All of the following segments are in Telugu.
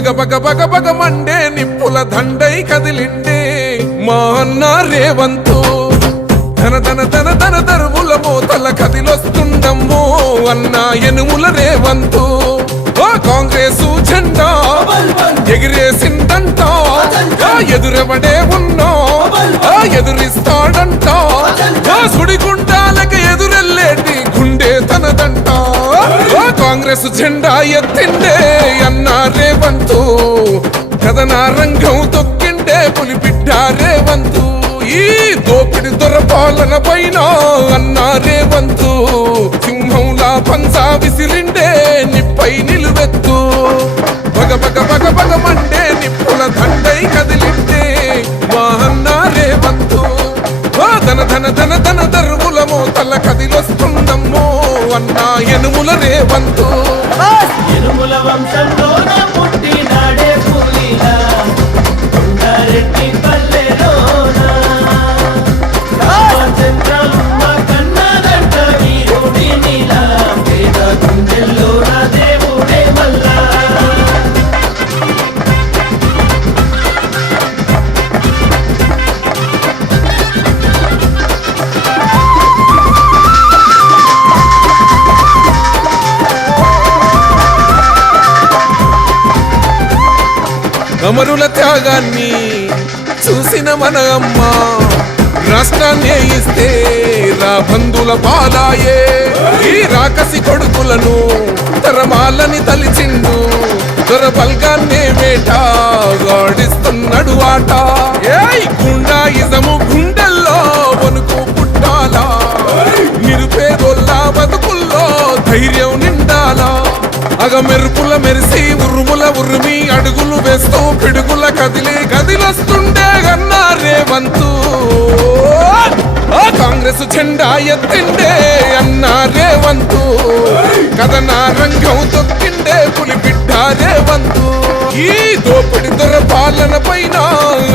బగ బగ బగ మండే నిప్పుల దండై కదిలిండే మా అన్న రేవంతు ధన ధన ధన ధన దరువుల మోతల కదిలొస్తుండమ్మో అన్న ఎనుముల రేవంతు కాంగ్రెసు జెండా ఎగిరేసిందంట ఎదురెవడే ఉన్నా ఎదురిస్తాడంట సుడిగుండాలకి ఎదురెల్లేటి గుండె తనదంట కాంగ్రెస్ జెండా ఎత్తిండే అన్న రేవంతు కథన రంగం తొక్కిండే పులిబిడ్డ రేవంతు ఈ దోపిడి దొరపాలన పైన అన్న రేవంతు సింహంలా పంజా విసిరిండే నిప్పై నిలువెత్తు బగ బగ బగ బగ మండే నిప్పుల దండై కదిలిండే మా అన్న రేవంతు ధన ధన ధన ధన దరువుల మోతల కదిలొస్తుండమ్మో అన్న ఎనుముల రేవంతు ఎనుముల వంశంలోన పుట్టినాడే పులిలా కొండారెడ్డి పల్లెలోన రామచంద్రమ్మ కన్నదంట వీరుడి నీలా పేద గుండెల్లోన దేవుడే మల్లా అమరుల త్యాగాన్ని చూసిన మన అమ్మ రాష్ట్రాన్ని ఇస్తే రా బంధుల పాలాయే ఈ రాకసి కొడుకులను తరమాలని తలిచిండు దొర బల్గాన్నే వేట గాడిస్తున్నాడు ఆట ఏయ్ గుండా ఇజము గుండెల్లో వణుకు పుట్టాలా నిరుపేదోళ్ళ బతుకుల్లో ధైర్యం నిండాలా అగ మెరుపుల మెరిసి ఉరుముల ఉరిమి అడుగులు వేస్తూ పిడుగుల కదిలి కదిలొస్తుండే అన్నా రేవంతు కాంగ్రెస్ జెండా ఎత్తిండే అన్నా రేవంతు కథన రంగం తొక్కిండే పులిబిడ్డ రేవంతు ఈ దోపిడి దొర పాలన పైన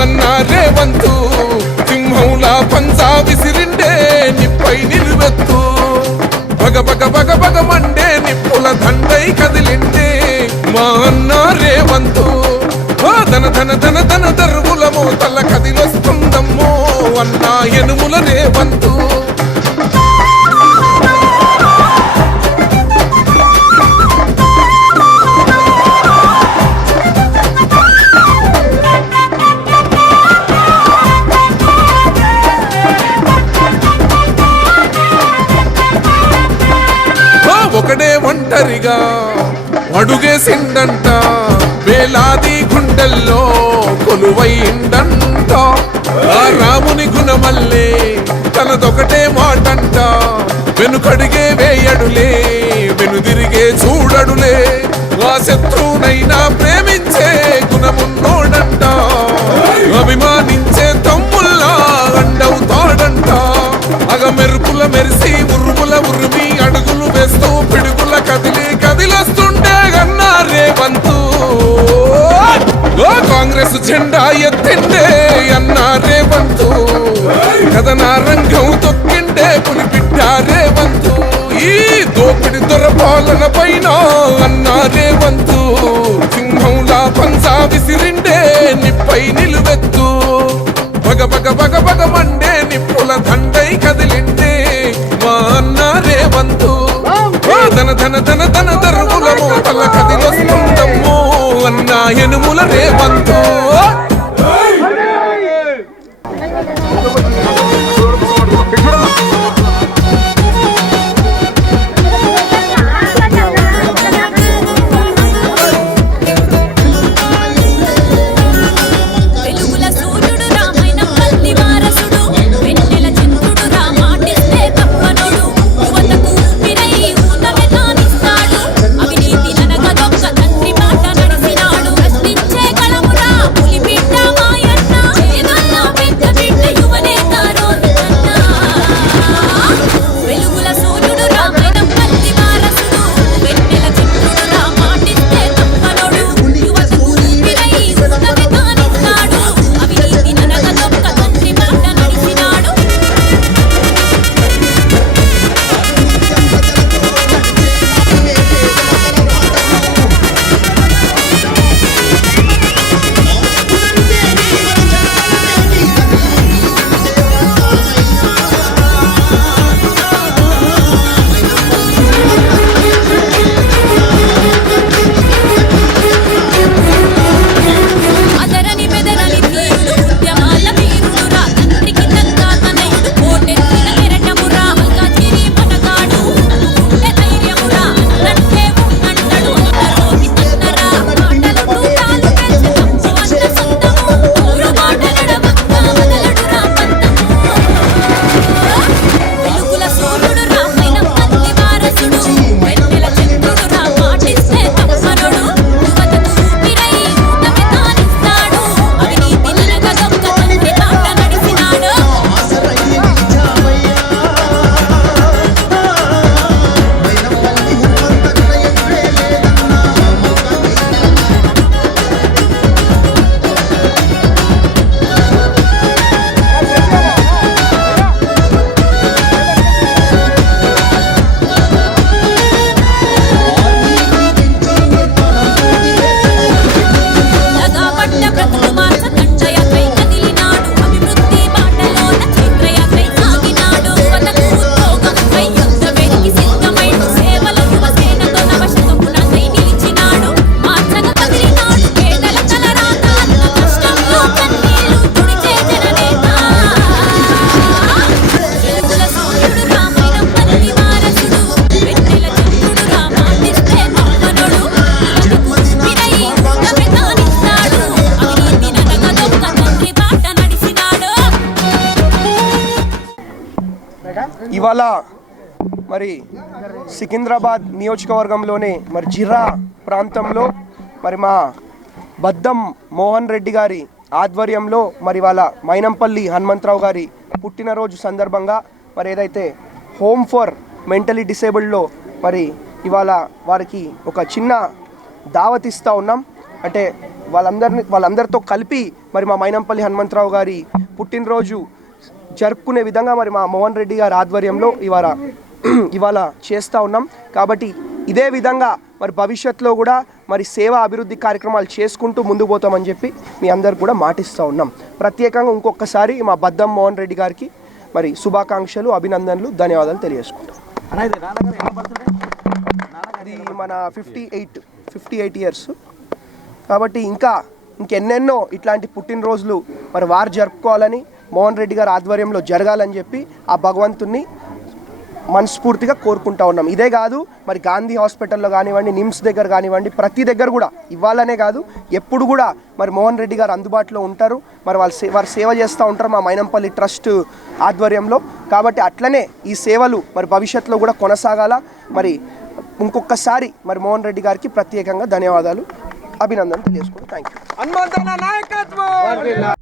అన్నా రేవంతు సింహంలా పంజా విసిరిండే నిప్పై నిలువెత్తు బగ బగ బగ బగ మండే నిప్పుల దండై కదిలిండే మా అన్న రేవంతు ధన ధన ధన ధన దరువుల మోతల కదిలొస్తుందమ్మో అన్న ఎనుముల రేవంతు ఒకడే ఒంటరిగా అడుగేసిండంట వేలాది గుండెల్లో కొలువైండంట ఆ రాముని గుణమల్లే తనదొకటే మాటంట వెనుకడిగే వేయడులే వెనుదిరిగే చూడడులే ఆ శత్రువునైనా ప్రేమించే గుణమున్నోడంట అభిమానించే తమ్ముల్లా అండవుతాడంట అగ మెరుపుల మెరిసి ఉరుముల ఉరిమి అడుగులు వేస్తూ పిడుగుల కదిలి కదిలొస్తుండే అన్నా రేవంతు కాంగ్రెస్ జెండా ఎత్తిండే అన్నా రేవంతు కథన రంగం తొక్కిండే పులిబిడ్డ రేవంతు ఈ దోపిడి దొర పాలన పైన అన్నా రేవంతు సింహంలా పంజా విసిరిండే నిప్పై నిలువెత్తు బగ బగ బగ బగ మండే నిప్పుల దండై కదిలిండే మా అన్న రేవంతు ధన ధన ధన ధన దరువుల మోతల కదిలొస్తుందమ్మో అన్న ఎనుముల రేవంతు అవినీతి ననగదొక్క తండ్రి మాట నడిసినాడు ప్రశ్నించే కళమురా ఇవాళ మరి సికింద్రాబాద్ నియోజకవర్గంలోనే మరి జిర్రా ప్రాంతంలో మరి మా బద్దం మోహన్ రెడ్డి గారి ఆధ్వర్యంలో మరి వాళ్ళ మైనంపల్లి హనుమంతరావు గారి పుట్టినరోజు సందర్భంగా మరి ఏదైతే హోమ్ ఫర్ మెంటలీ డిసేబుల్డ్లో మరి ఇవాళ వారికి ఒక చిన్న దావత్ ఇస్తూ ఉన్నాం. అంటే వాళ్ళందరితో కలిపి మరి మా మైనంపల్లి హనుమంతరావు గారి పుట్టినరోజు జరుపుకునే విధంగా మరి మా మోహన్ రెడ్డి గారి ఆధ్వర్యంలో ఇవాళ చేస్తూ ఉన్నాం. కాబట్టి ఇదే విధంగా మరి భవిష్యత్తులో కూడా మరి సేవా అభివృద్ధి కార్యక్రమాలు చేసుకుంటూ ముందుకు పోతామని చెప్పి మీ అందరికి కూడా మాటిస్తూ ఉన్నాం. ప్రత్యేకంగా ఇంకొకసారి మా బద్దం మోహన్ రెడ్డి గారికి మరి శుభాకాంక్షలు, అభినందనలు, ధన్యవాదాలు తెలియజేసుకుంటాం. అది మన 58 ఇయర్స్. కాబట్టి ఇంకెన్నెన్నో ఇట్లాంటి పుట్టినరోజులు మరి వారు జరుపుకోవాలని, మోహన్ రెడ్డి గారి ఆధ్వర్యంలో జరగాలని చెప్పి ఆ భగవంతుణ్ణి మనస్ఫూర్తిగా కోరుకుంటా ఉన్నాం. ఇదే కాదు మరి గాంధీ హాస్పిటల్లో కానివ్వండి, నిమ్స్ దగ్గర కానివ్వండి, ప్రతి దగ్గర కూడా ఇవ్వాలనే కాదు ఎప్పుడు కూడా మరి మోహన్ రెడ్డి గారు అందుబాటులో ఉంటారు. మరి వారు సేవ చేస్తూ ఉంటారు మా మైనంపల్లి ట్రస్ట్ ఆధ్వర్యంలో. కాబట్టి అట్లనే ఈ సేవలు మరి భవిష్యత్తులో కూడా కొనసాగాల. మరి ఇంకొకసారి మరి మోహన్ రెడ్డి గారికి ప్రత్యేకంగా ధన్యవాదాలు, అభినందనలు తెలియజేసుకుంటాం. Thank you. హనుమంతన్న నాయకత్వం.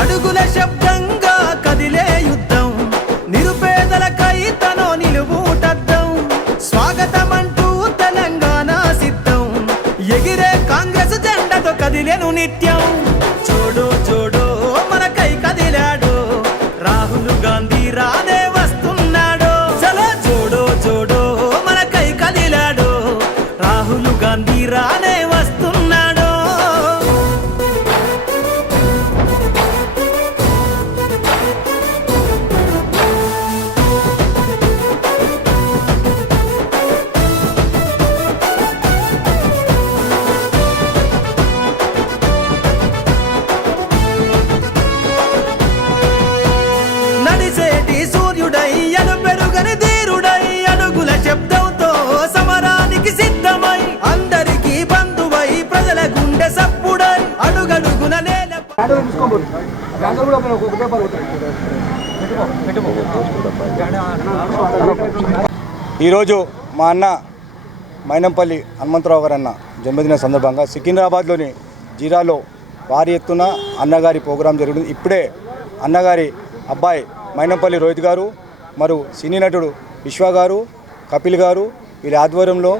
అడుగుల శబ్దంగా కదిలే యుద్ధం, నిరుపేదలకై తనో నిలువుటద్దం, స్వాగతమంటూ తెలంగాణ సిద్ధం, ఎగిరే కాంగ్రెస్ జెండతో కదిలేను నిత్యం. చూడు చూడు మనకై కదిలాడు, రాహుల్ గాంధీ రానే వస్తున్నాడు. చలో చూడు చూడు మనకై కదిలాడు, రాహుల్ గాంధీ రానే వస్తున్నాడు. నడిసేటి సూర్యుడై పెరుగని ధీరుడై, అడుగుల శబ్దంతో సమరానికి సిద్ధమై, అందరికీ బంధువై ప్రజల గుండె సప్పుడై, అడుగడుగున నేల ఈరోజు మా అన్న మైనంపల్లి హనుమంతరావు గారు అన్న జన్మదిన సందర్భంగా సికింద్రాబాద్లోని జిరాలో భారీ ఎత్తున అన్నగారి ప్రోగ్రాం జరిగింది. ఇప్పుడే అన్నగారి అబ్బాయి మైనంపల్లి రోహిత్ గారు మరియు సినీ నటుడు విశ్వ గారు, కపిల్ గారు వీళ్ళ ఆధ్వర్యంలో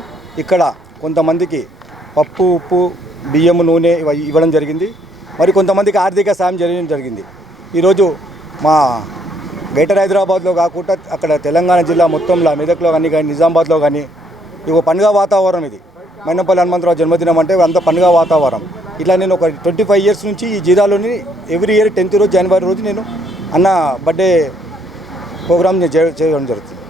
ఇక్కడ కొంతమందికి పప్పు, ఉప్పు, బియ్యము, నూనె ఇవ్వడం జరిగింది. మరి కొంతమందికి ఆర్థిక సాయం చేయడం జరిగింది. ఈరోజు మా గ్రేటర్ హైదరాబాద్లో కాకుండా అక్కడ తెలంగాణ జిల్లా మొత్తంలో మెదక్లో కానీ నిజామాబాద్లో కానీ ఇది పండుగ వాతావరణం. ఇది మైనంపల్లి హనుమంతరావు జన్మదినం అంటే అంత పండుగ వాతావరణం. ఇట్లా నేను ఒక 25 ఇయర్స్ నుంచి ఈ జిల్లాలోని ఎవ్రీ ఇయర్ 10th రోజు జనవరి రోజు నేను అన్న బర్త్డే ప్రోగ్రామ్ చేయడం జరుగుతుంది.